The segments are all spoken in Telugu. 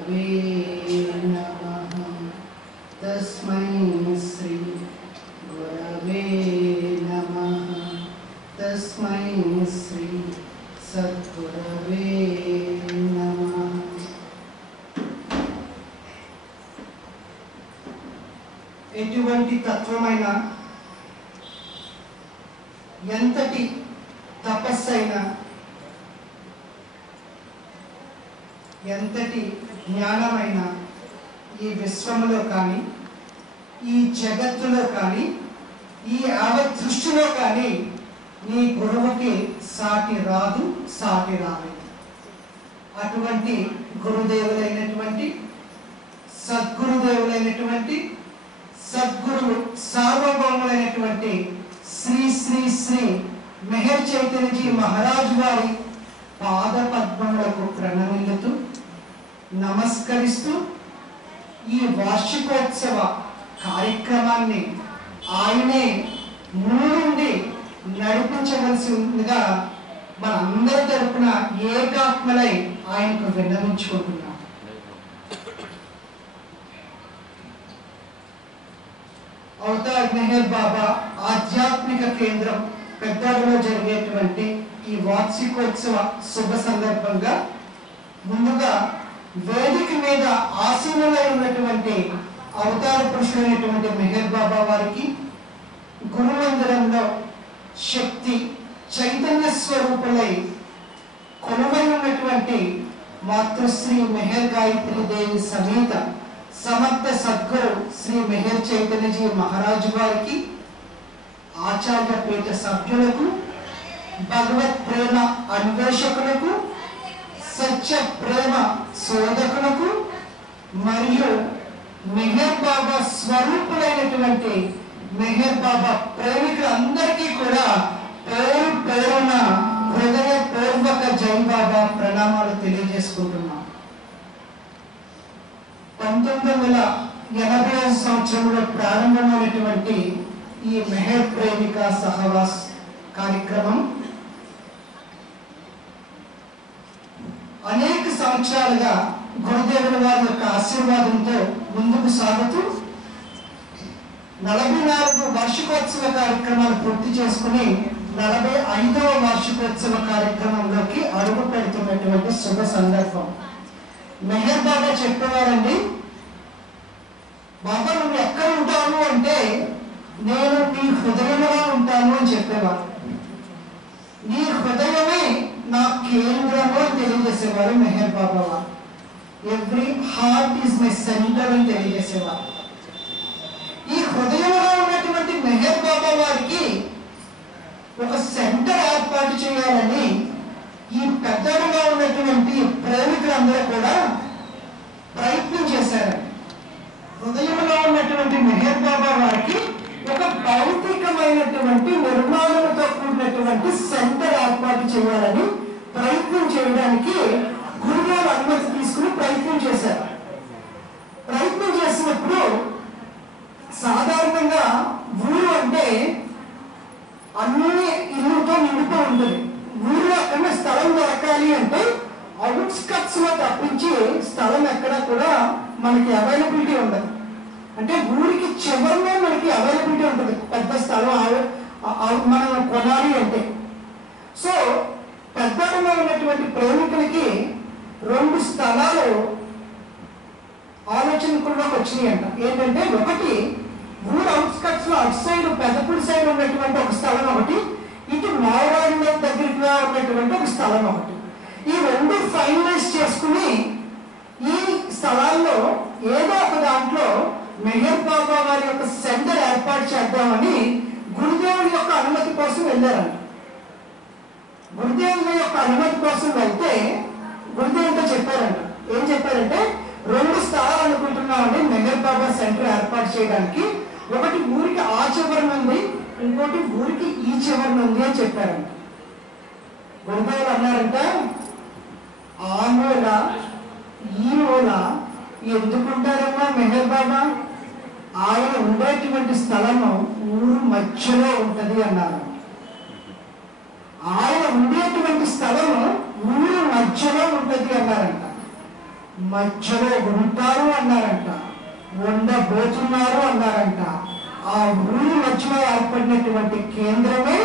गुरवे नमः। तस्मै श्री गुरवे नमः। तस्मै श्री सद्गुरवे नमः। ఎటువంటి తత్వమైన ఎంతటి తపస్సైనా ఎంతటి జ్ఞానమైన ఈ విశ్వములో కానీ ఈ జగత్తులో కానీ ఈ యావత్ సృష్టిలో కానీ నీ గురువుకి సాటి రాదు, సాటి రాలేదు. అటువంటి గురుదేవులైనటువంటి సద్గురుదేవులైనటువంటి సద్గురువు సార్వభౌములైనటువంటి శ్రీ శ్రీ శ్రీ మెహర్ చైతన్యజీ మహారాజు వారి పాద పద్మములకు ప్రణమిల్లుతూ నమస్కరిస్తూ ఈ వార్షికోత్సవ కార్యక్రమాన్ని ఆయనే ముందుండి నడిపించవలసి ఉందిగా మనందరి తరపున ఏకాత్మలై ఆయనకు విన్నవించుకుంటున్నాం. అవతార్ మెహర్ బాబా ఆధ్యాత్మిక కేంద్రం పెద్దలో జరిగేటువంటి ఈ వార్షికోత్సవ శుభ సందర్భంగా ముందుగా వేదిక మీద ఆసీనులై ఉన్నటువంటి అవతార పురుషులైనటువంటి మెహర్ బాబా వారికి గురుమందిరంలో శక్తి చైతన్య స్వరూపులై కొలువై ఉన్నటువంటి మాతృశ్రీ మెహర్ గాయత్రి దేవి సమేత సమర్థ సద్గురు శ్రీ మెహర్ చైతన్యజీ మహారాజు వారికి, ఆచార్య పీఠ సభ్యులకు, భగవత్ ప్రేమ అన్వేషకులకు, సత్య ప్రేమ శోధకులకు మరియు మెహర్ బాబా స్వరూపులైనటువంటి మెహర్ బాబా ప్రేమికులందరికీ కూడా పేరు పేరున హృదయపూర్వక జై బాబా ప్రణామాలు తెలియజేసుకుంటున్నాం. 1980 సంవత్సరంలో ప్రారంభమైనటువంటి ఈ మెహర్ ప్రేమిక సహవాస్ కార్యక్రమం అనేక సంవత్సరాలుగా గురుదేవుల వారి యొక్క ఆశీర్వాదంతో ముందుకు సాగుతూ 44 వార్షికోత్సవ కార్యక్రమాలు పూర్తి చేసుకుని 45వ వార్షికోత్సవ కార్యక్రమంలోకి అడుగు పెడుతున్నటువంటి శుభ సందర్భం. మెహర్ బాబా చెప్పేవారండి, బాబా నువ్వు ఎక్కడ ఉంటాను అంటే నేను నీ హృదయంలో ఉంటాను అని చెప్పేవారు. నీ హృదయమే నా కేంద్రము అని తెలియజేసేవారు మెహర్ బాబా వారు. Every heart is my centre అని తెలియజేసేవారు. ఈ హృదయంలో ఉన్నటువంటి మెహర్ బాబా వారికి ఒక సెంటర్ ఏర్పాటు చేయాలని ఈ పెద్దగా ఉన్నటువంటి ప్రేమికులందరూ కూడా ప్రయత్నం చేశారండి. హృదయంలో ఉన్నటువంటి మెహర్ బాబా వారికి ఒక భౌతికమైనటువంటి నిర్మాణంతో కూడినటువంటి సెంటర్ ఏర్పాటు చేయాలని ప్రయత్నం చేయడానికి గురుగారు అనుమతి తీసుకుని ప్రయత్నం చేశారు. ప్రయత్నం చేసినప్పుడు సాధారణంగా ఊరు అంటే అన్ని ఇల్లుతో నిండుతూ ఉంటుంది. ఊరిలో ఎక్కడ స్థలం దొరకాలి అంటే అవుట్స్కట్స్ లో తప్పించి స్థలం ఎక్కడ కూడా మనకి అవైలబిలిటీ ఉండదు. అంటే ఊరికి చివరిలో మనకి అవైలబిలిటీ ఉంటుంది పెద్ద స్థలం మనం కొనాలి అంటే. సో పెద్దగా ఉన్నటువంటి ప్రేమికులకి 2 స్థలాలు ఆలోచనకుల్లోకి వచ్చినాయంట. ఏంటంటే ఒకటి ఊరు అవుట్స్కట్స్ లో అటు సైడ్ పెద్దపూడి సైడ్ ఉన్నటువంటి ఒక స్థలం ఒకటి, ఇటు మాయవాడి దగ్గరికి ఉన్నటువంటి ఒక స్థలం ఒకటి. ఈ 2 ఫైనలైజ్ చేసుకుని ఈ స్థలాల్లో ఏదో ఒక దాంట్లో మెహర్ బాబా వారి యొక్క సెంటర్ ఏర్పాటు చేద్దామని గురుదేవుడి యొక్క అనుమతి కోసం వెళ్ళారంట. గురుదేవుడి యొక్క అనుమతి కోసం వెళ్తే గురుదేవుడితో చెప్పారంట. ఏం చెప్పారంటే 2 స్థలాలు అనుకుంటున్నామని మెహర్ బాబా సెంటర్ ఏర్పాటు చేయడానికి. ఒకటి ఊరికి ఆ చివరన ఉంది, ఇంకోటి ఊరికి ఈ చివరన ఉంది అని చెప్పారంట. గురుదేవులు అన్నారంట, ఆ మూల ఈ మూల ఎందుకుంటారమ్మా మెహర్ బాబా, ఆయన ఉండేటువంటి స్థలము ఊరు మధ్యలో ఉంటది అన్నారు. ఆయన ఉండేటువంటి స్థలము ఊరు మధ్యలో ఉంటది అన్నారంట. మధ్యలో ఉంటారు అన్నారంట, ఉండబోతున్నారు అన్నారంట. ఆ ఊరి మధ్యలో ఏర్పడినటువంటి కేంద్రమే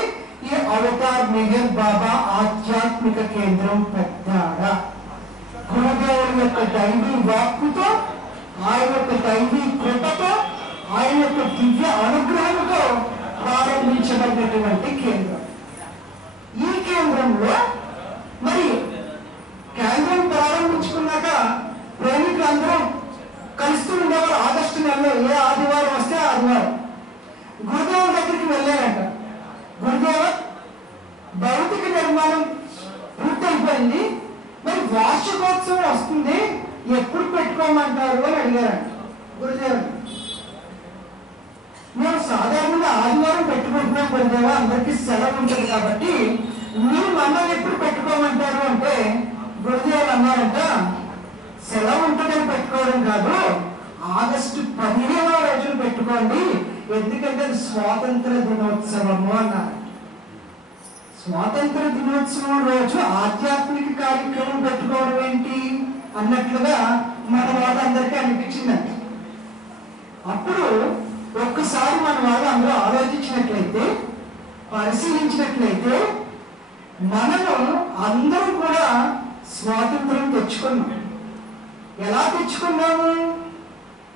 ఈ అవతార్ మెహర్ బాబా ఆధ్యాత్మిక కేంద్రం పెద్దాడ. గురుదేవుని యొక్క దైవీ వాక్కుతో, ఆయన యొక్క దైవీ కృపతో, ఆయన యొక్క దివ్య అనుగ్రహంతో ప్రారంభించబడినటువంటి కేంద్రం. ఈ కేంద్రంలో మరి కేంద్రం ప్రారంభించుకున్నాక ప్రేమికులందరూ కలుస్తూ ఉండేవారు. ఆగస్టు నెలలో ఏ ఆదివారం వస్తే ఆదివారం గురుదేవుని దగ్గరికి వెళ్ళారంట. గురుదేవ, భౌతిక నిర్మాణం పూర్తయిపోయింది, మరి వార్షికోత్సవం వస్తుంది, ఎప్పుడు పెట్టుకోమంటారు అని అడిగారంట గురుదేవుని. మేము సాధారణంగా ఆదివారం పెట్టుకుంటున్నాం గురుదేవ, అందరికీ సెలవు ఉంటుంది కాబట్టి మీరు మమ్మల్ని ఎప్పుడు పెట్టుకోమంటారు అంటే గురుదేవులు అన్నారంట, సెలవు ఉంటుందని పెట్టుకోవడం కాదు, ఆగస్టు 15వ రోజున పెట్టుకోండి, ఎందుకంటే అది స్వాతంత్ర దినోత్సవము అన్నారు. స్వాతంత్ర దినోత్సవం రోజు ఆధ్యాత్మిక కార్యక్రమం పెట్టుకోవడం ఏంటి అన్నట్లుగా మన వాళ్ళందరికీ అనిపించిందంట. అప్పుడు ఒక్కసారి మన వాళ్ళు అందరూ ఆలోచించినట్లయితే, పరిశీలించినట్లయితే, మనము అందరం కూడా స్వాతంత్రం తెచ్చుకున్నాం. ఎలా తెచ్చుకున్నాము?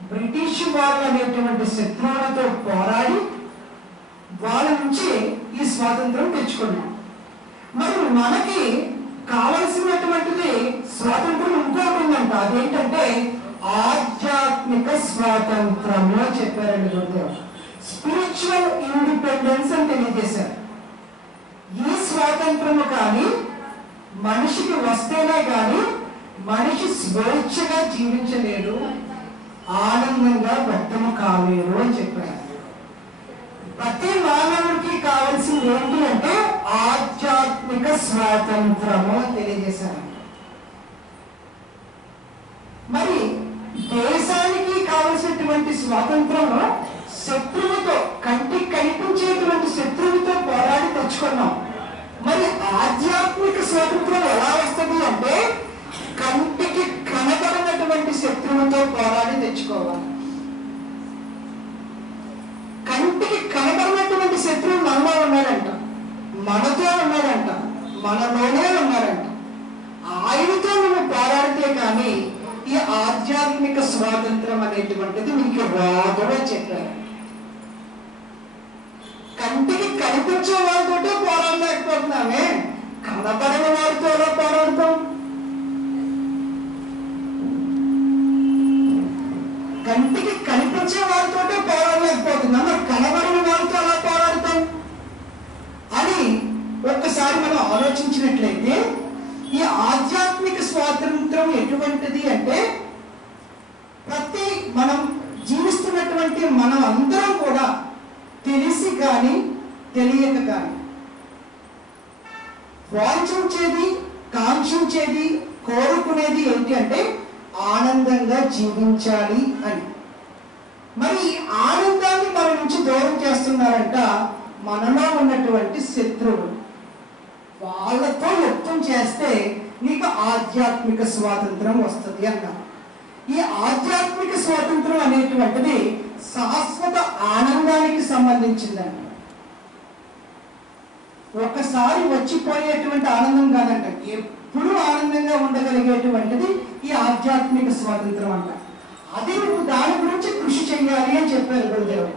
బ్రిటిష్ వాళ్ళు అనేటువంటి శత్రువులతో పోరాడి వాళ్ళ నుంచి ఈ స్వాతంత్రం తెచ్చుకున్నాం. మరి మనకి కావలసినటువంటిది స్వాతంత్రం ఇంకోటి ఉందంట, అదేంటంటే ఆధ్యాత్మిక స్వాతంత్రము అని చెప్పారండి గురుదేవ్. స్పిరిచువల్ ఇండిపెండెన్స్ అని తెలియజేశారు. ఈ స్వాతంత్రము కానీ మనిషికి వస్తేనే కానీ మనిషి స్వేచ్ఛగా జీవించలేడు, ఆనందంగా వ్యక్తము కాలేరు అని చెప్పారు. ప్రతి మానవుడికి కావాల్సింది ఏంటి అంటే ఆధ్యాత్మిక స్వాతంత్రము అని తెలియజేశారు. మరి దేశానికి కావలసినటువంటి స్వాతంత్రము శత్రువుతో, కంటికి కనిపించేటువంటి శత్రువుతో పోరాడి తెచ్చుకున్నాం. మరి ఆధ్యాత్మిక స్వాతంత్రం ఎలా వస్తుంది అంటే కంటికి కనబడినటువంటి శత్రువుతో పోరాడి తెచ్చుకోవాలి. కంటికి కనబడినటువంటి శత్రువు మనలో ఉన్నాడంట, మనతో ఉన్నాడంట, మనలోనే ఉన్నాడంట. ఆయనతో నువ్వు పోరాడితే కానీ ఈ ఆధ్యాత్మిక స్వాతంత్రం అనేటువంటిది మీకు రాదు అని చెప్పారు. కంటికి కనిపించే వాళ్ళతో పోరాడలేకపోతున్నామే, కనబడిన వారితో పోరాడతాం. కంటికి కనిపించే వారితో పోరాడలేకపోతున్నాం, మరి కనబడిన వారితో ఎలా పోరాడతాం అని ఒక్కసారి మనం ఆలోచించినట్లయితే, ఈ ఆధ్యాత్మిక స్వాతంత్రం ఎటువంటిది అంటే ప్రతి మనం జీవిస్తున్నటువంటి మనం అందరం కూడా తెలిసి కానీ తెలియక కానీ వాంఛించేది, కాంక్షించేది, కోరుకునేది ఏంటి అంటే ఆనందంగా జీవించాలి అని. మరి ఆనందాన్ని మన నుంచి దూరం చేస్తున్నారంట మనలో ఉన్నటువంటి శత్రువులు. వాళ్ళతో యుద్ధం చేస్తే నీకు ఆధ్యాత్మిక స్వాతంత్రం వస్తుంది అన్నారు. ఈ ఆధ్యాత్మిక స్వాతంత్రం అనేటువంటిది శాశ్వత ఆనందానికి సంబంధించిందంట. ఒకసారి వచ్చిపోయేటువంటి ఆనందం కాదంట, ఎప్పుడు ఆనందంగా ఉండగలిగేటువంటిది ఈ ఆధ్యాత్మిక స్వాతంత్రం అంట. అది నువ్వు దాని గురించి కృషి చెయ్యాలి అని చెప్పారు గురుదేవుడు.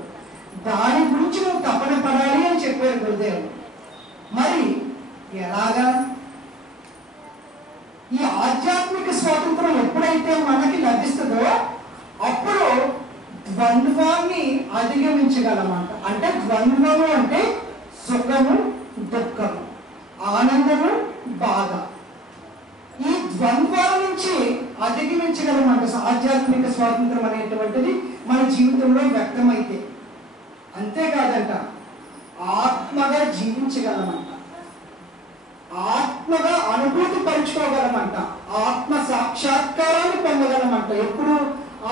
దాని గురించి నువ్వు తపన పడాలి అని చెప్పారు గురుదేవుడు. మరి ఎలాగా? ఈ ఆధ్యాత్మిక స్వాతంత్రం ఎప్పుడైతే మనకి లభిస్తుందో అప్పుడు ద్వంద్వాన్ని అధిగమించగలమంట. అంటే ద్వంద్వము అంటే సుఖము, దుఃఖము, ఆనందము, బాధ. ఈ ద్వంద్వాల నుంచి అధిగమించగలమంట ఆధ్యాత్మిక స్వాతంత్రం అనేటువంటిది మన జీవితంలో వ్యక్తమైతే. అంతేకాదంట, ఆత్మగా జీవించగలమంట, ఆత్మగా అనుభూతి పరుచుకోగలమంట, ఆత్మ సాక్షాత్కారాన్ని పొందగలమంట. ఎప్పుడు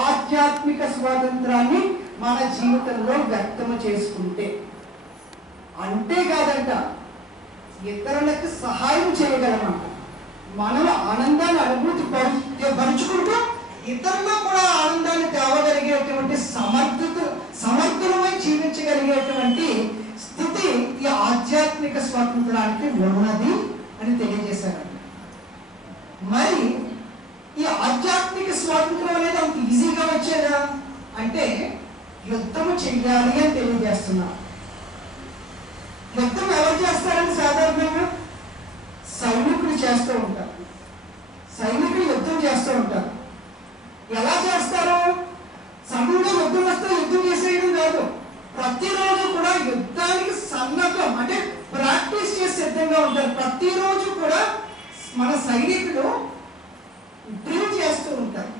ఆధ్యాత్మిక స్వాతంత్రాన్ని మన జీవితంలో వ్యక్తము చేసుకుంటే. అంతేకాదంట, ఇతరులకు సహాయం చేయగలమంట. మనలో ఆనందాన్ని అనుభూతి పరుచుకుంటూ ఇతరుల్లో కూడా ఆనందాన్ని తేవగలిగేటువంటి సమర్థులమై జీవించగలిగేటువంటి స్థితి ఈ ఆధ్యాత్మిక స్వాతంత్రానికి ఉన్నది అని తెలియజేశారు. మరి ఈ ఆధ్యాత్మిక స్వాతంత్రం అనేది అంత ఈజీగా వచ్చేదా అంటే యుద్ధము చెయ్యాలి అని తెలియజేస్తున్నారు. యుద్ధం ఎవరు చేస్తారని సాధారణంగా సైనికులు చేస్తూ ఉంటారు. సైనికులు యుద్ధం చేస్తూ ఉంటారు. ఎలా చేస్తారు? సడన్గా యుద్ధం వస్తే యుద్ధం చేసేయడం కాదు. ప్రతిరోజు కూడా యుద్ధానికి సన్నద్ధం అంటే ప్రాక్టీస్ చేసి సిద్ధంగా ఉంటారు. ప్రతిరోజు కూడా మన సైనికులు డ్రిల్ చేస్తూ ఉంటారు,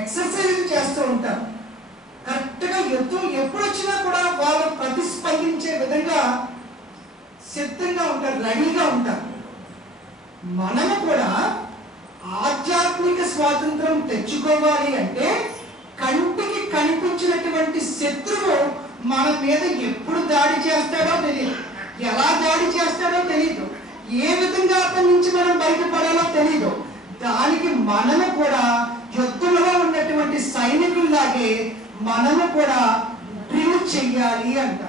ఎక్సర్సైజ్ చేస్తూ ఉంటారు. కరెక్ట్గా యుద్ధం ఎప్పుడు వచ్చినా కూడా వాళ్ళు ప్రతిస్పందించే విధంగా సిద్ధంగా ఉంటారు, రెడీగా ఉంటారు. మనము కూడా ఆధ్యాత్మిక స్వాతంత్రం తెచ్చుకోవాలి అంటే కంటికి కనిపించినటువంటి శత్రువు మన మీద ఎప్పుడు దాడి చేస్తాడో తెలియదు, ఎలా దాడి చేస్తాడో తెలియదు, ఏ విధంగా అతని నుంచి మనం బయటపడాలో తెలియదు. దానికి మనము కూడా యుద్ధంలో ఉన్నటువంటి సైనికుల్లాగే మనము కూడా డ్రిల్ చెయ్యాలి అంట.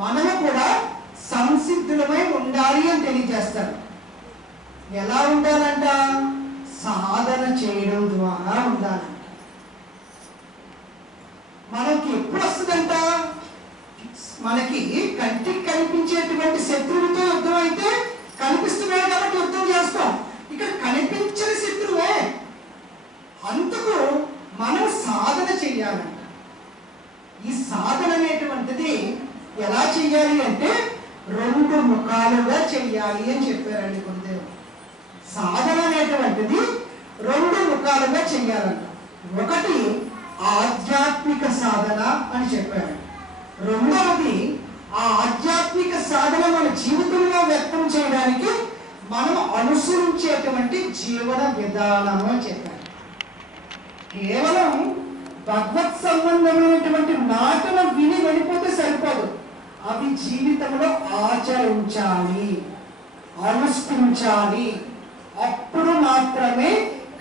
మనము కూడా సంసిద్ధులమై ఉండాలి అని తెలియజేస్తారు. ఎలా ఉండాలంట? సాధన చేయడం ద్వారా ఉండాలంట. మనకి ఎప్పుడు వస్తుందంట? మనకి కంటికి కనిపించేటువంటి శత్రువుతో యుద్ధం అయితే కనిపిస్తున్నాడు కాబట్టి యుద్ధం చేస్తాం. ఇక్కడ కనిపించిన శత్రువే, అందుకు మనం సాధన చెయ్యాలంట. ఈ సాధన అనేటువంటిది ఎలా చెయ్యాలి అంటే 2 ముఖాలుగా చెయ్యాలి అని చెప్పారండి గురుదేవుడు. సాధన అనేటువంటిది 2 ముఖాలుగా చెయ్యాలంట. ఒకటి ఆధ్యాత్మిక సాధన అని చెప్పారు. రెండవది ఆ ఆధ్యాత్మిక సాధన మన జీవితంలో వ్యక్తం చేయడానికి మనం అనుసరించేటువంటి జీవన విధానము అని చెప్పారు. కేవలం భగవత్ సంబంధమైనటువంటి మాటలు విని వెళ్ళిపోతే సరిపోదు, అవి జీవితంలో ఆచరించాలి, అనుష్ఠించాలి. అప్పుడు మాత్రమే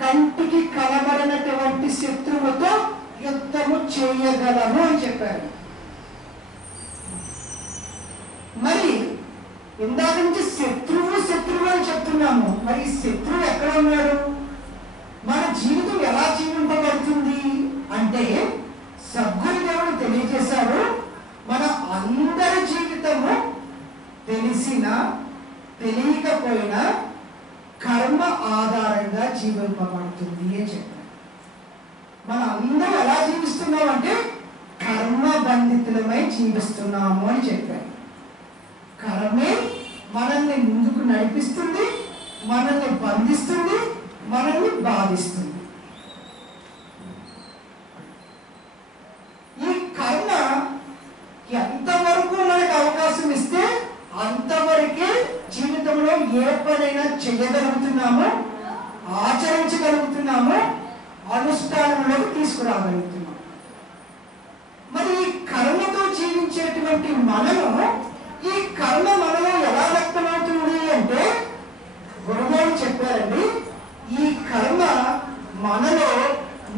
కంటికి కనబడినటువంటి శత్రువుతో యుద్ధము చేయగలము అని చెప్పారు. మరి ఇందాక నుంచి శత్రువు అని చెప్తున్నాము. మరి శత్రువు ఎక్కడ ఉన్నాడు? మన జీవితం ఎలా జీవింపబడుతుంది అంటే సద్గురుదేవుడు తెలియజేశాడు, మన అందరి జీవితము తెలిసినా తెలియకపోయినా కర్మ ఆధారంగా జీవింపబడుతుంది అని చెప్పారు. మన అందరం ఎలా జీవిస్తున్నాం అంటే కర్మ బంధితులమై జీవిస్తున్నాము అని చెప్పారు. కర్మే మనల్ని ముందుకు నడిపిస్తుంది, మనల్ని బంధిస్తుంది, మనల్ని బాధిస్తుంది. ఈ కర్మ ఎంతవరకు మనకు అవకాశం ఇస్తే అంతవరకే జీవితంలో ఏ పనైనా చేయగలుగుతున్నామో, ఆచరించగలుగుతున్నామో, అనుష్ఠానంలోకి తీసుకురాగలుగుతున్నాం. మరి ఈ కర్మతో జీవించేటువంటి మనము, ఈ కర్మ మనలో ఎలా వ్యక్తమవుతుంది అంటే గురుదేవుడు చెప్పారండి, ఈ కర్మ మనలో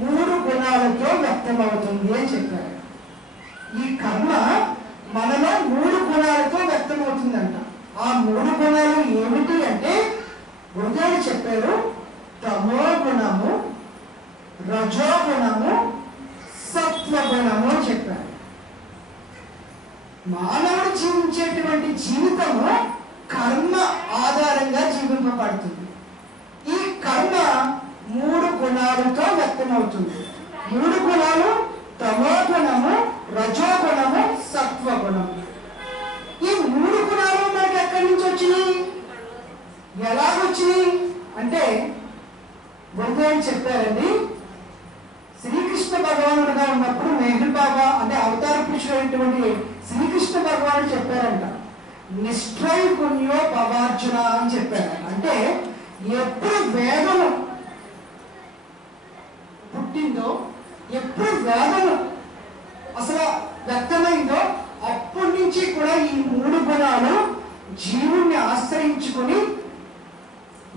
3 గుణాలతో వ్యక్తమవుతుంది అని చెప్పారు. ఈ కర్మ మనలో 3 గుణాలతో వ్యక్తమవుతుందంట. ఆ 3 గుణాలు ఏమిటి అంటే గురుదేవుడు చెప్పారు, తమో గుణము, రజోగుణము, సత్వగుణము అని చెప్పారు. మానవుడు జీవించేటువంటి జీవితము కర్మ ఆధారంగా జీవింపబడుతుంది. ఈ కర్మ 3 గుణాలతో వ్యక్తమవుతుంది. 3 గుణాలు తమో గుణము, రజోగుణము, సత్వగుణము. ఈ 3 గుణాలు మనకి ఎక్కడి నుంచి వచ్చినాయి, ఎలా వచ్చినాయి అంటే గురుదేవుడు చెప్పారండి, శ్రీకృష్ణ భగవానుడుగా ఉన్నప్పుడు మెహర్ బాబా అంటే అవతార పురుషుడైనటువంటి శ్రీకృష్ణ భగవానుడు చెప్పారంట, నిష్ఠైగుణ్యో భవార్జున అని చెప్పారు. అంటే ఎప్పుడు వేదము పుట్టిందో, ఎప్పుడు వేదము అసలు వ్యక్తమైందో అప్పటి నుంచి కూడా ఈ 3 గుణాలు జీవుణ్ణి ఆశ్రయించుకుని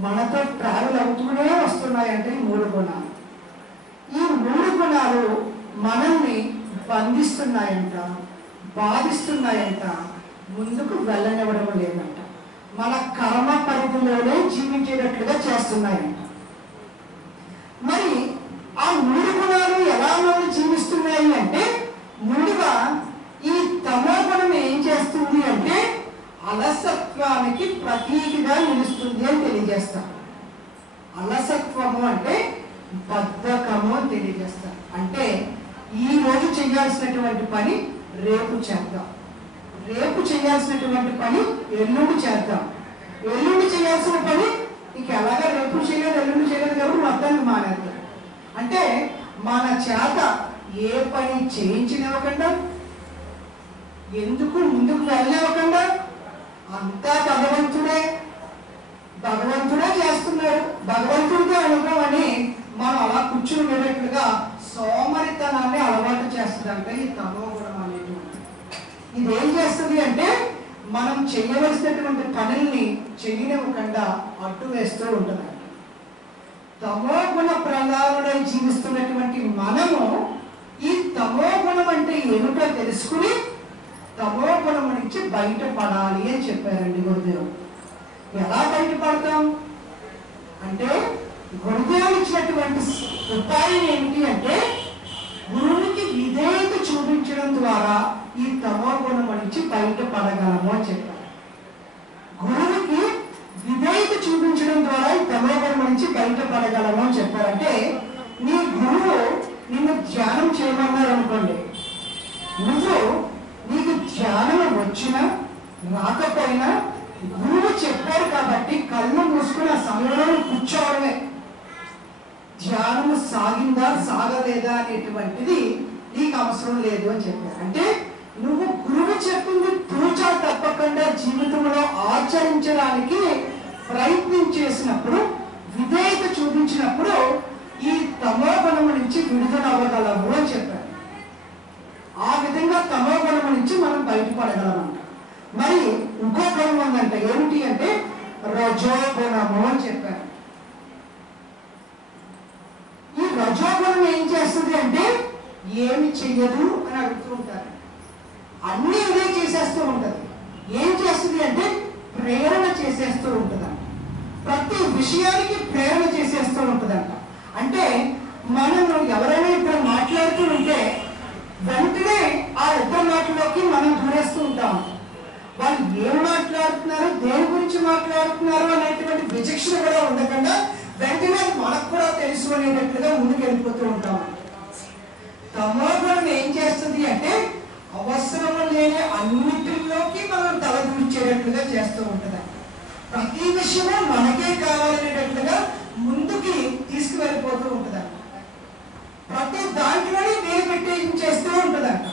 మనతో ట్రావెల్ అవుతూనే వస్తున్నాయంటే ఈ 3 గుణాలు. ఈ 3 గుణాలు మనల్ని బంధిస్తున్నాయంట, బాధిస్తున్నాయంట, ముందుకు వెళ్ళనివ్వడం లేదంట, మన కర్మ పరిధిలోనే జీవించేటట్లుగా చేస్తున్నాయంట. మరి ఆ 3 గుణాలు ఎలా మనం జీవిస్తున్నాయి అంటే, ముందుగా ఈ తమో గుణం ఏం చేస్తుంది అంటే అలసత్వానికి ప్రతీకగా నిలుస్తుంది అని తెలియజేస్తాం. అలసత్వము అంటే బద్ధకము అని తెలియజేస్తాం. అంటే ఈ రోజు చేయాల్సినటువంటి పని రేపు చేద్దాం, రేపు చేయాల్సినటువంటి పని ఎల్లుండి చేద్దాం, ఎల్లుండి చేయాల్సిన పని ఇంక ఎలాగా రేపు చేయలేదు ఎల్లుండి చేయలేదు కాబట్టి మొత్తాన్ని మానేద్దాం. అంటే మన చేత ఏ పని చేయించనివ్వకుండా, ఎందుకు ముందుకు వెళ్ళనివ్వకుండా, అంతా భగవంతుడే చేస్తున్నాడు, భగవంతుడితో అనుభవం అని మనం అలా కూర్చుని వెళ్ళినట్లుగా సోమరితనాన్ని అలవాటు చేస్తుందంటే ఈ తమో గుణం అనేటువంటి. ఇదేం చేస్తుంది అంటే మనం చేయవలసినటువంటి పనుల్ని చేయనివ్వకుండా అడ్డు వేస్తూ ఉంటుంది. తమో గుణ ప్రధానుడై జీవిస్తున్నటువంటి మనము ఈ తమో గుణం అంటే ఏమిటో తెలుసుకుని తమో గుణం నుంచి బయటపడాలి అని చెప్పారండి గురుదేవుడు. ఎలా బయటపడతాం అంటే గురుదేవుడు ఇచ్చినటువంటి ఉపాయం ఏమిటి అంటే గురువునికి విధేయత చూపించడం ద్వారా ఈ తమో గుణం నుంచి బయటపడగలము అని చెప్పారు. గురువుకి విధేయత చూపించడం ద్వారా ఈ తమో గుణం నుంచి బయటపడగలము అని చెప్పారంటే, నీ గురువు నిన్ను ధ్యానం చేయమన్నారు అనుకోండి, నువ్వు నీకు ధ్యానం వచ్చినా రాకపోయినా గురువు చెప్పారు కాబట్టి కళ్ళు మూసుకుని ఆ సమయంలో కూర్చోవడమే. ధ్యానము సాగిందా సాగలేదా అనేటువంటిది నీకు అవసరం లేదు అని చెప్పారు. అంటే నువ్వు గురువు చెప్పింది తూచా తప్పకుండా జీవితంలో ఆచరించడానికి ప్రయత్నం చేసినప్పుడు, విధేయత చూపించినప్పుడు ఈ తమో గుణము నుంచి విడుదల అవ్వగలము అని చెప్పారు. ఆ విధంగా తమో గుణము నుంచి మనం బయటపడగలమంట. మరి ఇంకో గుణం ఉందంట, ఏమిటి అంటే రజోగుణము అని చెప్పారు. ఈ రజోగుణం ఏం చేస్తుంది అంటే ఏమి చెయ్యదు అని అడుగుతూ ఉంటారు, అన్ని ఇదే చేసేస్తూ ఉంటది. ఏం చేస్తుంది అంటే ప్రేరణ చేసేస్తూ ఉంటుందంట, ప్రతి విషయానికి ప్రేరణ చేసేస్తూ ఉంటుందంట. అంటే మనం ఎవరైనా ఇక్కడ మాట్లాడుతూ ఉంటే వెంటనే ఆ ఇద్దరు మాటలోకి మనం దూరేస్తూ ఉంటాం. వాళ్ళు ఏం మాట్లాడుతున్నారు, దేని గురించి మాట్లాడుతున్నారు అనేటువంటి విచక్షణ కూడా ఉండకుండా వెంటనే మనకు కూడా తెలుసు అనేటట్లుగా ముందుకు వెళ్ళిపోతూ ఉంటాం. తమో గుణం ఏం చేస్తుంది అంటే అవసరం లేని అన్నిటిలోకి మనం తలదూర్చేటట్లుగా చేస్తూ ఉంటుంది. ప్రతి విషయము మనకే కావాలనేటట్లుగా ముందుకి తీసుకువెళ్ళిపోతూ ఉంటుందంట. ప్రతి దాంట్లోనే వేరు పెట్టేస్తూ ఉంటుందంట.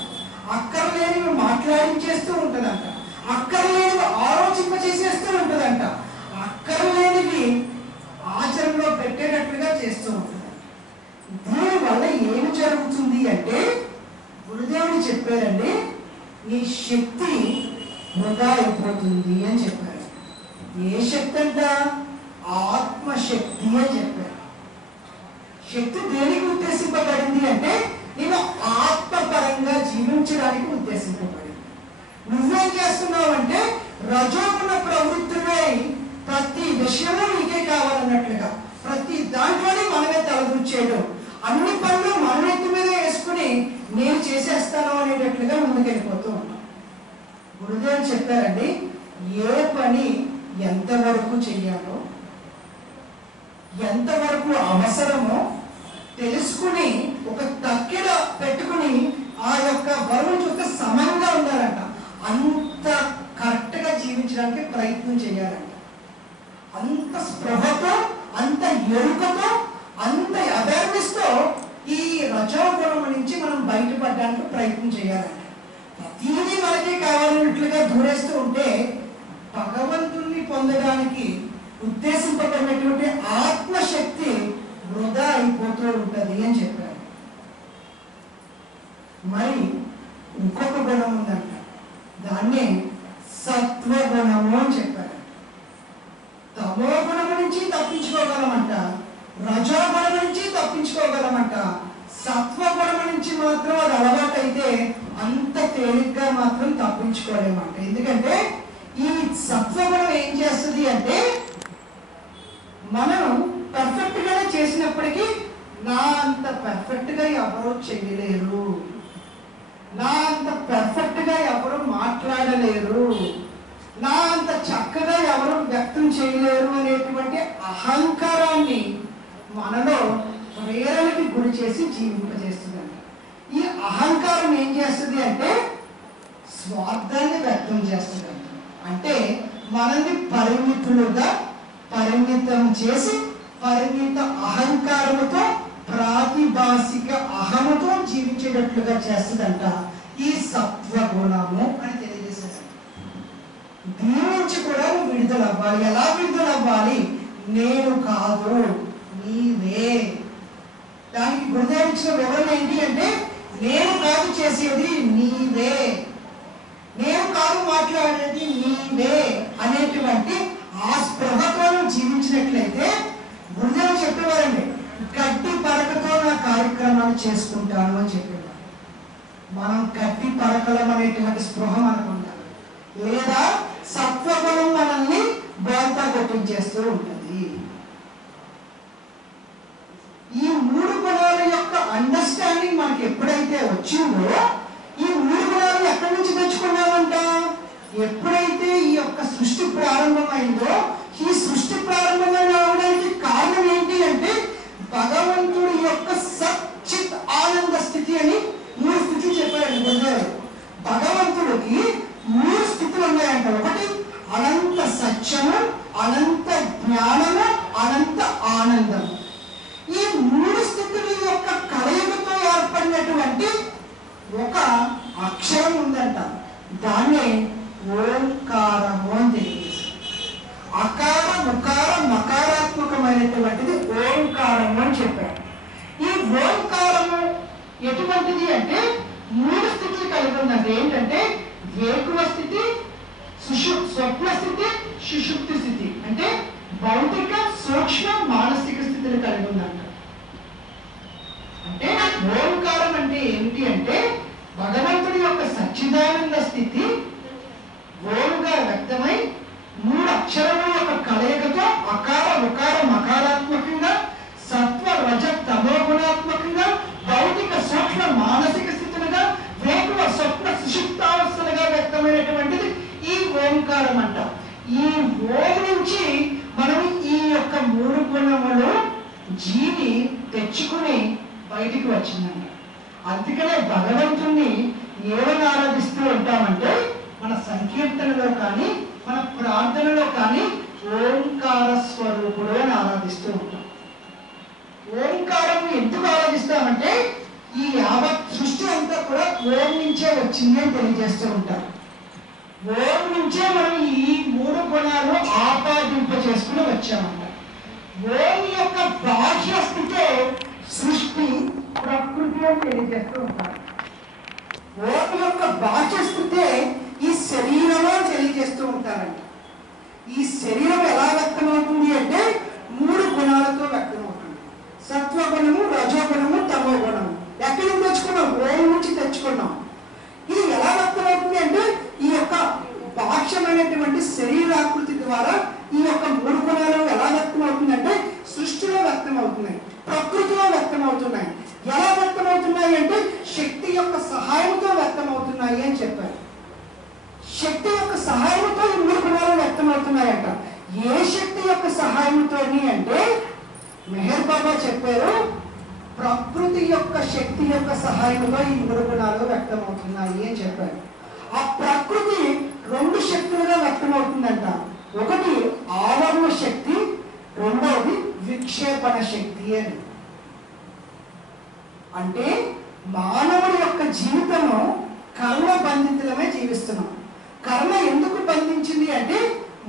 అక్కర్లేనివి మాట్లాడించేస్తూ ఉంటుందంట, అక్కర్లేనివి ఆలోచింపచేసేస్తూ ఉంటుందంట, అక్కర్లేనివి ఆచరణలో పెట్టేటట్లుగా చేస్తూ ఉంటుంది. దీనివల్ల ఏమి జరుగుతుంది అంటే గురుదేవుడు చెప్పారండి, నీ శక్తి వృధా అయిపోతుంది అని చెప్పారు. ఏ శక్తి అంట? ఆత్మశక్తి అని చెప్పారు. శక్తి దేనికి ఉద్దేశింపబడింది అంటే నేను ఆత్మపరంగా జీవించడానికి ఉద్దేశింపబడింది. నువ్వేం చేస్తున్నావు అంటే రజోగుణ ప్రవృత్తిపై ప్రతి విషయము నీకే కావాలన్నట్లుగా ప్రతి దాంట్లోనే మనమే తలదూర్చేయడం, అన్ని పనులు మన ఎత్తి మీద వేసుకుని నేను చేసేస్తాను అనేటట్లుగా ముందుకెళ్ళిపోతూ ఉంటాం. గురుదేవులు చెప్పారండి, ఏ పని ఎంతవరకు చెయ్యాలో, ఎంతవరకు అవసరమో తెలుసుకుని ఒక తక్కెడ పెట్టుకుని ఆ యొక్క బరువును చూస్తే సమంగా ఉండాలంట. అంత కరెక్ట్గా జీవించడానికి ప్రయత్నం చేయాలంట. అంత స్పృహతో, అంత ఎరుకతో, అంత అవేర్నెస్తో ఈ రజోగుణం నుంచి మనం బయటపడడానికి ప్రయత్నం చేయాలంట. ప్రతిదీ మనకి కావాలన్నట్లుగా దూరేస్తూ ఉంటే భగవంతుణ్ణి పొందడానికి ఉద్దేశింపబడినటువంటి ఆత్మశక్తి వృధా అయిపోతూ ఉంటుంది అని చెప్పారు. మరి ఇంకొక గుణం ఉందంట, దాన్నే సత్వగుణము అని చెప్పారు. తమో గుణము నుంచి మాత్రం అది అలవాటు అయితే అంత తేలిగ్గా మాత్రం తప్పించుకోలేమాట. ఎందుకంటే ఈ సత్వగుణం ఏం చేస్తుంది అంటే మనం పర్ఫెక్ట్ గానే చేసినప్పటికీ నా అంత పర్ఫెక్ట్ గా ఎవరూ చేయలేరు, నా అంత పర్ఫెక్ట్ గా ఎవరు మాట్లాడలేరు, నా అంత చక్కగా ఎవరు వ్యక్తం చేయలేరు అనేటువంటి అహంకారాన్ని మనలో ప్రేరణకి గురి చేసి జీవింపజేస్తుందంట. ఈ అహంకారం ఏం చేస్తుంది అంటే స్వార్థాన్ని వ్యక్తం చేస్తుందంట. అంటే మనల్ని పరిమితం చేసి పరిమిత అహంకారముతో ప్రాతిభాసిక అహముతో జీవించేటట్లుగా చేస్తుందంట ఈ సత్వగుణము అని తెలియజేశారు. దీని నుంచి కూడా నువ్వు విడుదల అవ్వాలి. ఎలా విడుదల అవ్వాలి? నేను కాదు నీవే. దానికి గురుదేవుడు ఇచ్చిన వివరణ ఏంటి అంటే నేను కాదు చేసేది నీవే, నేను కాదు మాట్లాడేది నీవే అనేటువంటి ఆ స్పృహతో జీవించినట్లయితే గురుదేవుడు చెప్పేవారండి, గట్టి పరకతో నా కార్యక్రమాన్ని చేసుకుంటాను అని చెప్పేవారు. మనం గట్టి పరకలం అనేటువంటి స్పృహ మనకు ఉండాలి, లేదా సత్వగుణం మనల్ని బోల్తా కొట్టించేస్తూ ఉంటుంది. ఈ మూడు గుణాల యొక్క అండర్స్టాండింగ్ మనకి ఎప్పుడైతే వచ్చిందో ఈ మూడు గుణాలు ఎక్కడి నుంచి తెచ్చుకున్నామంట? ఎప్పుడైతే ఈ యొక్క సృష్టి ప్రారంభమైందో ఈ సృష్టి ప్రారంభమైన అవడానికి కారణం ఏంటి అంటే భగవంతుడి యొక్క సచ్చిత్ ఆనంద స్థితి అని 3 స్థితులు చెప్పారండి గురుదేవుడు. భగవంతుడికి 3 స్థితులు ఉన్నాయంట. ఒకటి అనంత సత్యము, అనంత జ్ఞానము, అనంత ఆనందము. ఈ 3 స్థితుల యొక్క కలయికతో ఏర్పడినటువంటి ఒక అక్షరం ఉందంట. దాన్నే ఓంకారము అని తెలియజేశారు. అకార ముకార మకారాత్మకమైనటువంటిది ఓంకారము అని చెప్పారు. ఈ ఓంకారము ఎటువంటిది అంటే 3 స్థితులు కలిగి ఉందంటే ఏంటంటే వేకువ స్థితి, స్వప్న స్థితి, సుషుప్తి స్థితి. అంటే భౌతిక, సూక్ష్మ, మానసిక స్థితిని కలిగి ఉందంట. అంటే ఓంకారం అంటే ఏమిటి అంటే భగవంతుడి యొక్క సచ్చిదానంద స్థితి ఓంగా వ్యక్తమై 3 అక్షరముల యొక్క కలయికతో అకార ఉకార మకారాత్మకంగా సత్వ రజ తమో గుణాత్మకంగా భౌతిక సూక్ష్మ మానసిక స్థితులుగా వేకువ స్వప్న సుషుప్తావస్థలుగా వ్యక్తమైనటువంటిది ఈ ఓంకారం అంట. ఈ ఓం నుంచి మనం ఈ యొక్క 3 గుణములు జీవి తెచ్చుకుని బయటికి వచ్చిందంట. అందుకనే భగవంతుణ్ణి ఏమని ఆరాధిస్తూ ఉంటామంటే మన సంకీర్తనలో కానీ మన ప్రార్థనలో కానీ ఓంకార స్వరూపుడు అని ఆరాధిస్తూ ఉంటాం. ఓంకారం ఎందుకు ఆరాధిస్తామంటే ఈ యావత్ సృష్టి అంతా కూడా ఓం నుంచే వచ్చింది అని తెలియజేస్తూ ఉంటారు. ఓం నుంచే మనం ఈ 3 గుణాలు ఆపాదింప చేసుకుని వచ్చామంట. ఓం యొక్క బాహ్య స్థితే సృష్టి ప్రకృతి అని తెలియజేస్తూ ఉంటారు. ఓం యొక్క బాహ్య స్థితే ఈ శరీరము తెలియజేస్తూ ఉంటారంట. ఈ శరీరం ఎలా వ్యక్తమవుతుంది అంటే 3 గుణాలతో వ్యక్తమవుతుంది. సత్వగుణము, రజోగుణము, తమో గుణము. ఎక్కడి నుంచి తెచ్చుకున్నాం? ఓం నుంచి తెచ్చుకున్నాం. ఇది ఎలా వ్యక్తమవుతుంది అంటే ఈ యొక్క బాహ్యమైనటువంటి శరీరాకృతి ద్వారా ఈ యొక్క 3 గుణాలు ఎలా వ్యక్తమవుతుందంటే సృష్టిలో వ్యక్తమవుతున్నాయి, ప్రకృతిలో వ్యక్తమవుతున్నాయి. ఎలా వ్యక్తమవుతున్నాయి అంటే శక్తి యొక్క సహాయంతో వ్యక్తమవుతున్నాయి అని చెప్పారు. శక్తి యొక్క సహాయంతో ఈ 3 గుణాలు వ్యక్తమవుతున్నాయంట. ఏ శక్తి యొక్క సహాయంతో అంటే మెహర్ బాబా చెప్పారు, ప్రకృతి యొక్క శక్తి యొక్క సహాయంతో ఈ 3 గుణాలు వ్యక్తమవుతున్నాయి అని చెప్పారు. ఆ ప్రకృతి 2 శక్తులుగా వ్యక్తమవుతుందంట. ఒకటి ఆవరణ శక్తి, రెండవది విక్షేపణ శక్తి అని. అంటే మానవుడి యొక్క జీవితము కర్మ బంధితులమే జీవిస్తున్నాం. కర్మ ఎందుకు బంధించింది అంటే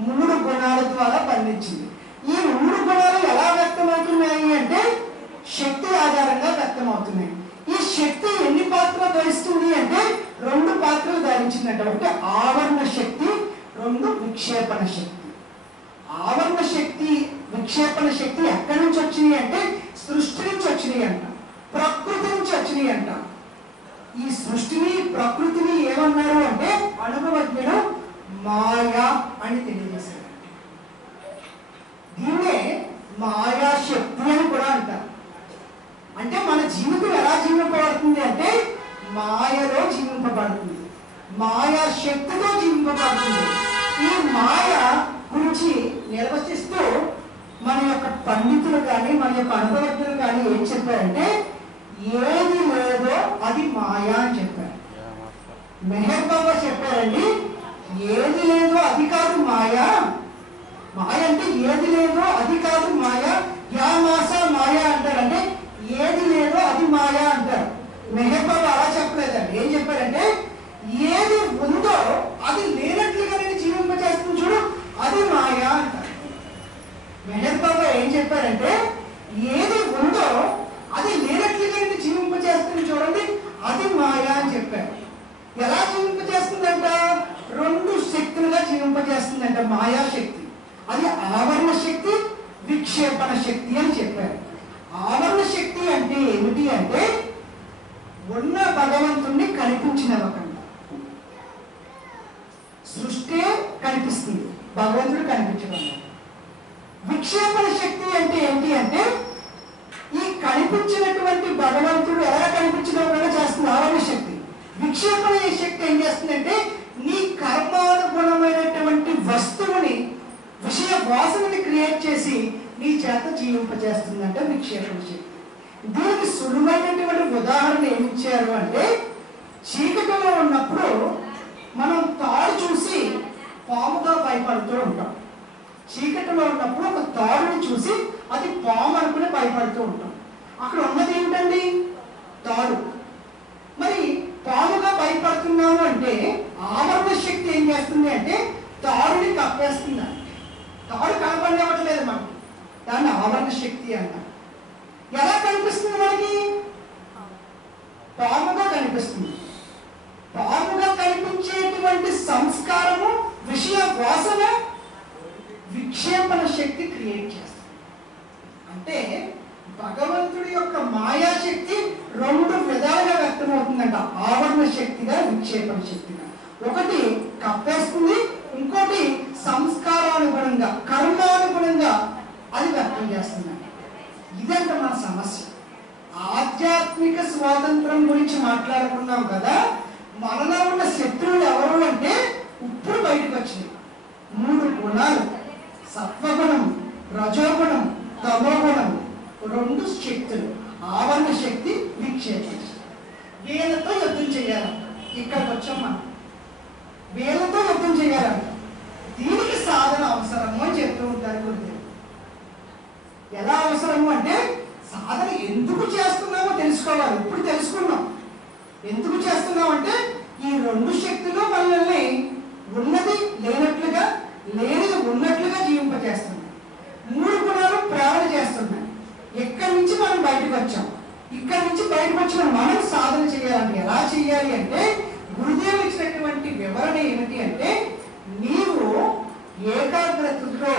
3 గుణాల ద్వారా బంధించింది. ఈ 3 గుణాలు ఎలా వ్యక్తమవుతున్నాయి అంటే శక్తి ఆధారంగా వ్యక్తమవుతున్నాయి. ఈ శక్తి ఎన్ని పాత్రలు ధరిస్తుంది అంటే 2 పాత్రలు ధరించిందంట. ఒకటి ఆవరణ శక్తి, 2 విక్షేపణ శక్తి. ఆవరణ శక్తి, విక్షేపణ శక్తి ఎక్కడి నుంచి వచ్చినాయి అంటే సృష్టి నుంచి వచ్చినాయి అంట, ప్రకృతి నుంచి వచ్చినాయి అంట. ఈ సృష్టిని ప్రకృతిని ఏమన్నారు అంటే అనుభవజ్ఞుడు మాయా అని తెలియజేశారు. దీన్నే మాయా శక్తి అని కూడా అంటారు. అంటే మన జీవితం ఎలా జీవింపబడుతుంది అంటే మాయలో జీవింపబడుతుంది, మాయా శక్తితో జీవింపబడుతుంది. ఈ మాయ గురించి నిర్వచిస్తూ మన యొక్క పండితులు కానీ మన యొక్క అనుభవజ్ఞులు కానీ ఏం చెప్పారంటే ఏది లేదో అది మాయా అని చెప్పారు. మెహర్ బాబా చెప్పారండి, ఏది లేదో అది కాదు మాయా. మాయ అంటే ఏది లేదో అది కాదు మాయా. యా మాస మాయా అంటారంటే ఏది లేదో అది మాయా అంటారు. మెహర్ బాబా అలా చెప్పలేదండి. ఏం చెప్పారంటే ఏది ఉందో అది లేనట్లుగా నేను జీవింపజేస్తుంది చూడు, అది మాయా అంటారు. మెహర్ బాబా ఏం చెప్పారంటే ఏది ఉందో అది లేనట్లుగా నేను జీవింపజేస్తుంది చూడండి, అది మాయా అని చెప్పారు. ఎలా జీవింపజేస్తుందంట? రెండు శక్తులుగా జీవింపజేస్తుందంట మాయా శక్తి. అది ఆవరణ శక్తి, విక్షేపణ శక్తి అని చెప్పారు. ఆవరణ శక్తి అంటే ఏమిటి అంటే ఉన్న భగవంతుణ్ణి కనిపించినవ్వకుండా. సృష్టి కనిపిస్తుంది, భగవంతుడు కనిపించడం. విక్షేపణ శక్తి అంటే ఏంటి అంటే ఈ కనిపించినటువంటి భగవంతుడు ఎలా కనిపించడం చేస్తుంది ఆవరణ శక్తి. విక్షేపణ శక్తి ఏం చేస్తుందంటే నీ కర్మానుగుణమైనటువంటి వస్తువుని, విషయ వాసనని క్రియేట్ చేసి నీ చేత జీవింపజేస్తుందంటే విక్షేపణ శక్తి. దీనికి సులువైనటువంటి ఉదాహరణ ఏమి ఇచ్చారు అంటే చీకటిలో ఉన్నప్పుడు మనం తాడు చూసి పాముగా భయపడుతూ ఉంటాం. చీకటిలో ఉన్నప్పుడు ఒక తాడుని చూసి అది పాము అనుకుని భయపడుతూ ఉంటాం. అక్కడ ఉన్నది ఏమిటండి? తాడు. మరి పాముగా భయపడుతున్నాము అంటే ఆవరణ శక్తి ఏం చేస్తుంది అంటే తాడుని కప్పేస్తుంది. తాడు కనపడనివ్వట్లేదు మనకి, దాన్ని ఆవరణ శక్తి అన్నారు. ఎలా కనిపిస్తుంది మనకి? పాముగా కనిపిస్తుంది. పాముగా కనిపించేటువంటి సంస్కారము, విషయ వాసన విక్షేపణ శక్తి క్రియేట్ చేస్తుంది. అంటే భగవంతుడి యొక్క మాయాశక్తి రెండు విధాలుగా వ్యక్తమవుతుందంట, ఆవరణ శక్తిగా, విక్షేపణ శక్తిగా. ఒకటి కప్పేస్తుంది, ఇంకోటి సంస్కారానుగుణంగా, కర్మానుగుణంగా అది వ్యక్తం చేస్తుందంట. ఇదంట మన సమస్య. ఆధ్యాత్మిక స్వాతంత్రం గురించి మాట్లాడుకున్నాం కదా. మనలో ఉన్న శత్రువులు ఎవరు అంటే ఇప్పుడు బయటకు వచ్చినాయి 3 గుణాలు: సత్వగుణం, రజోగుణం, తమోగుణం. 2 శక్తులు, ఆవరణ శక్తి, విక్షేపణ శక్తి. వీళ్ళతో యుద్ధం చేయాలంట. ఇక్కడికి వచ్చాం మనం, వీళ్ళతో యుద్ధం చేయాలంట. దీనికి సాధన అవసరము అని చెప్తూ ఉంటారు గురుదేవుడు. ఎలా అవసరము అంటే సాధన ఎందుకు చేస్తున్నామో తెలుసుకోవాలి. ఇప్పుడు తెలుసుకున్నాం ఎందుకు చేస్తున్నాం అంటే ఈ 2 శక్తులు మనల్ని ఉన్నది లేనట్లుగా, లేనిది ఉన్నట్లుగా జీవింపజేస్తున్నాయి. 3 గుణాలు ప్రేరణ చేస్తున్నాయి. ఎక్కడి నుంచి మనం బయటకు వచ్చాం. ఇక్కడి నుంచి బయటకు వచ్చిన మనం సాధన చేయాలంటే ఎలా చేయాలి అంటే గురుదేవులు ఇచ్చినటువంటి వివరణ ఏమిటి అంటే నీవు ఏకాగ్రతతో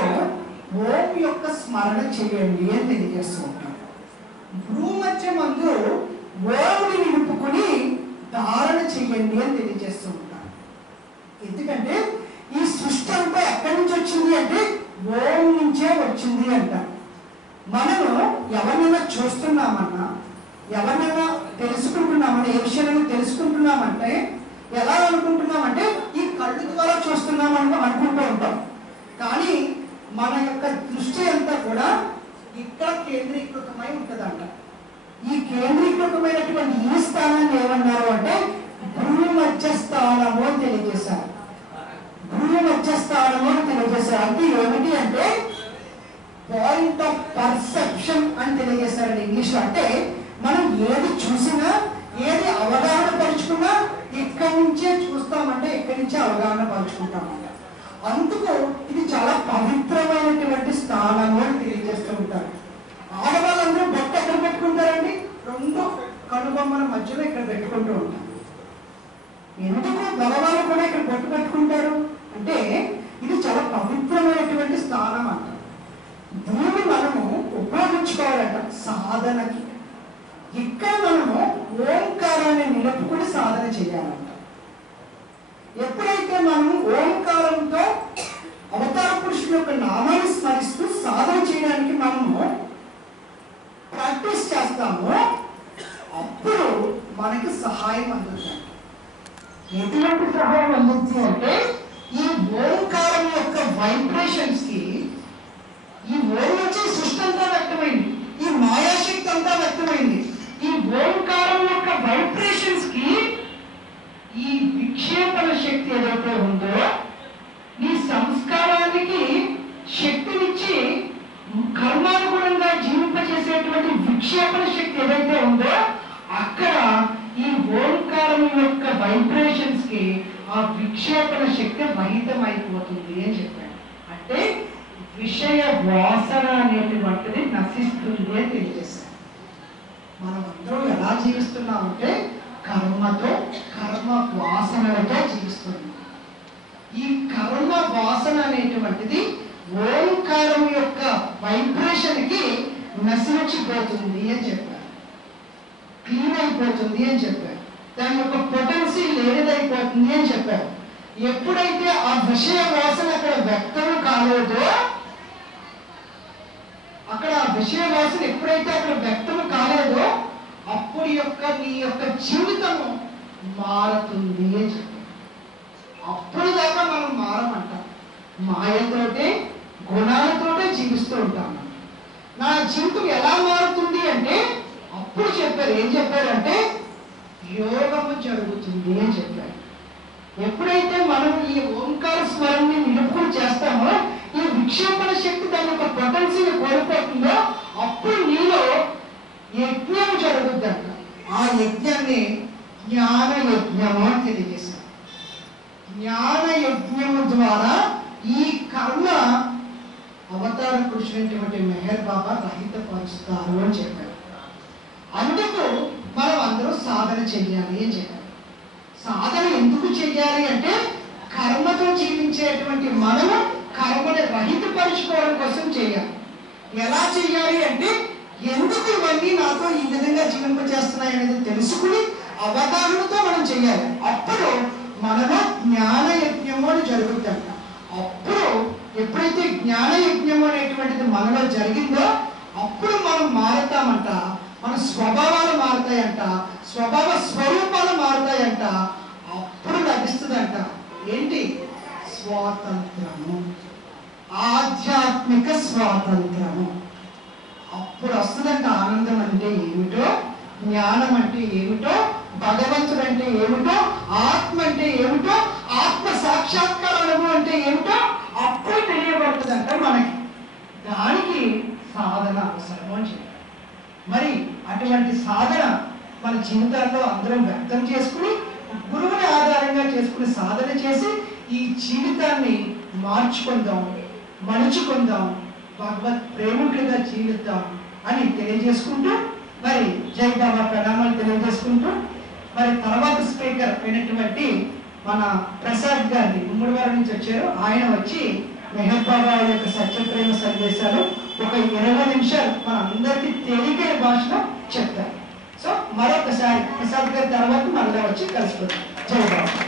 ఓం యొక్క స్మరణ చేయండి అని తెలియజేస్తూ ఉంటాం. భూమధ్య మందు ఓంని నిలుపుకుని ధారణ చేయండి అని తెలియజేస్తూ ఉంటాం. ఎందుకంటే ఈ సృష్టి అంతా ఎక్కడి నుంచి వచ్చింది అంటే ఓం నుంచే వచ్చింది అంటారు. మనము ఎవరినైనా చూస్తున్నామన్నా, ఎవరినైనా తెలుసుకుంటున్నామన్నా, ఏ విషయాలను తెలుసుకుంటున్నామంటే ఎలా అనుకుంటున్నామంటే ఈ కళ్ళు ద్వారా చూస్తున్నామని అనుకుంటూ ఉంటాం. కానీ మన యొక్క దృష్టి అంతా కూడా ఇక్కడ కేంద్రీకృతమై ఉంటుందంట. ఈ కేంద్రీకృతమైనటువంటి ఈ స్థానాన్ని ఏమన్నారు అంటే భూమధ్య స్థానము అని తెలియజేశారు. భూమధ్య స్థానము అని తెలియజేశారు. అంటే ఏమిటి అంటే పాయింట్ ఆఫ్ పర్సెప్షన్ అని తెలియజేశారండి ఇంగ్లీష్లో. అంటే మనం ఏది చూసినా, ఏది అవగాహన పరుచుకున్నా ఇక్కడి నుంచే చూస్తామంటే ఇక్కడి నుంచే అవగాహన పరుచుకుంటామంట. అందుకు ఇది చాలా పవిత్రమైనటువంటి స్థానము అని తెలియజేస్తూ ఉంటారు. ఆడవాళ్ళందరూ బొట్టు ఎక్కడ పెట్టుకుంటారండి? 2 కనుబొమ్మల మధ్యలో ఇక్కడ పెట్టుకుంటూ ఉంటారు. ఎందుకు మగవాళ్ళు కూడా ఇక్కడ బొట్టు పెట్టుకుంటారు అంటే ఇది చాలా పవిత్రమైనటువంటి స్థానం అంట. దీన్ని మనము ఉపయోగించుకోవాలంట సాధనకి. ఇక్కడ మనము ఓంకారాన్ని నిలుపుకుని చేయాలంట. ఎప్పుడైతే మనం ఓంకారంతో అవతార పురుషుడు యొక్క నామాన్ని స్మరిస్తూ సాధన చేయడానికి మనము ప్రాక్టీస్ చేస్తామో అప్పుడు మనకి సహాయం అందుతుంది. ఎటువంటి సహాయం అందుతుంది అంటే ఈ ఓంకారం యొక్క వైబ్రేషన్స్ కి ఈ ఓం నుంచి సృష్టి అంతా వ్యక్తమైంది, ఈ మాయాశక్తి అంతా వ్యక్తమైంది. ఈ ఓంకారం యొక్క వైబ్రేషన్స్ కి ఈ విక్షేపణ శక్తి ఏదైతే ఉందో ఈ సంస్కారానికి శక్తినిచ్చి కర్మానుగుణంగా జీవింపజేసేటువంటి విక్షేపణ శక్తి ఏదైతే ఉందో అక్కడ ఈ ఓంకారం యొక్క వైబ్రేషన్స్ కి ఆ విక్షేపణ శక్తి రహితం అయిపోతుంది అని చెప్పాడు. అంటే విషయ వాసన అనేటువంటిది నశిస్తుంది అని తెలియజేశారు. మనం అందరూ ఎలా జీవిస్తున్నామంటే కర్మతో, కర్మ వాసనలతో జీవిస్తున్నాం. ఈ కర్మ వాసన అనేటువంటిది ఓంకారం యొక్క వైబ్రేషన్ కి నశించిపోతుంది అని చెప్పారు, క్లీన్ అయిపోతుంది అని చెప్పారు. దాని యొక్క పొటెన్సీ లేనిదైపోతుంది అని చెప్పారు. ఎప్పుడైతే ఆ విషయ వాసన అక్కడ వ్యక్తం కాలేదో, అక్కడ ఆ విషయ వాసన ఎప్పుడైతే అక్కడ వ్యక్తం కాలేదో అప్పుడు నీ యొక్క జీవితము మారుతుంది అని చెప్పారు. అప్పుడు దాకా మనం మారమంట, మాయతోటే గుణాలతోటే జీవిస్తూ ఉంటాము. నా జీవితం ఎలా మారుతుంది అంటే అప్పుడు చెప్పారు. ఏం చెప్పారంటే యోగము జరుగుతుంది అని చెప్పారు. ఎప్పుడైతే మనం ఈ ఓంకార స్మరణని నిలుపుకుని చేస్తామో ఈ విక్షేపణ శక్తి దాని యొక్క పొటెన్సీని కోల్పోతుందో అప్పుడు నీలో యజ్ఞం జరుగుద్దంట. ఆ యజ్ఞాన్ని జ్ఞాన యజ్ఞము అని తెలియజేశారు. జ్ఞాన యజ్ఞము ద్వారా ఈ కర్మ అవతార పురుషుడైనటువంటి మెహర్ బాబా రహితపరుస్తారు అని చెప్పారు. అందుకు మనం అందరూ సాధన చెయ్యాలి అని చెప్పారు. సాధన ఎందుకు చెయ్యాలి అంటే కర్మతో జీవించేటువంటి మనము కర్మని రహితపరుచుకోవడం కోసం చేయాలి. ఎలా చెయ్యాలి అంటే ఎందుకు ఇవన్నీ నాతో ఈ విధంగా జీవింపచేస్తున్నాయి అనేది తెలుసుకుని అవగాహనతో మనం చెయ్యాలి. అప్పుడు మనలో జ్ఞాన యజ్ఞము అని జరుగుతుందంట. అప్పుడు ఎప్పుడైతే జ్ఞాన యజ్ఞము అనేటువంటిది మనలో జరిగిందో అప్పుడు మనం మారుతామంట, మన స్వభావాలు మారుతాయంట, స్వభావ స్వరూపాలు మారుతాయంట. అప్పుడు లభిస్తుందంట ఏంటి? స్వాతంత్రము, ఆధ్యాత్మిక స్వాతంత్రము. అప్పుడు వస్తుందంట ఆనందం అంటే ఏమిటో, జ్ఞానం అంటే ఏమిటో, భగవంతుడు అంటే ఏమిటో, ఆత్మ అంటే ఏమిటో, ఆత్మ సాక్షాత్కారం అంటే ఏమిటో అప్పుడు తెలియబడుతుందంట మనకి. దానికి సాధన అవసరం అని చెప్పారు. మరి అటువంటి సాధన మన జీవితాల్లో అందరం వ్యక్తం చేసుకుని గురువుని ఆధారంగా చేసుకుని సాధన చేసి ఈ జీవితాన్ని మార్చుకుందాం, మలుచుకుందాం, భగవత్ ప్రేమికులుగా జీవిద్దాం అని తెలియజేసుకుంటూ మరి జై బాబా ప్రణామాలు తెలియజేసుకుంటూ మరి తర్వాత స్పీకర్ అయినటువంటి మన ప్రసాద్ గారిని ఉమ్మడివారి నుంచి వచ్చారు. ఆయన వచ్చి మెహర్ బాబా యొక్క సత్యప్రేమ సందేశాలు ఒక 20 నిమిషాలు మన అందరికీ తేలికైన భాషలో చెప్తారు. సో మరొకసారి ప్రసాద్ గారి తర్వాత మళ్ళీ వచ్చి కలిసిపోతాం. జై బాబా.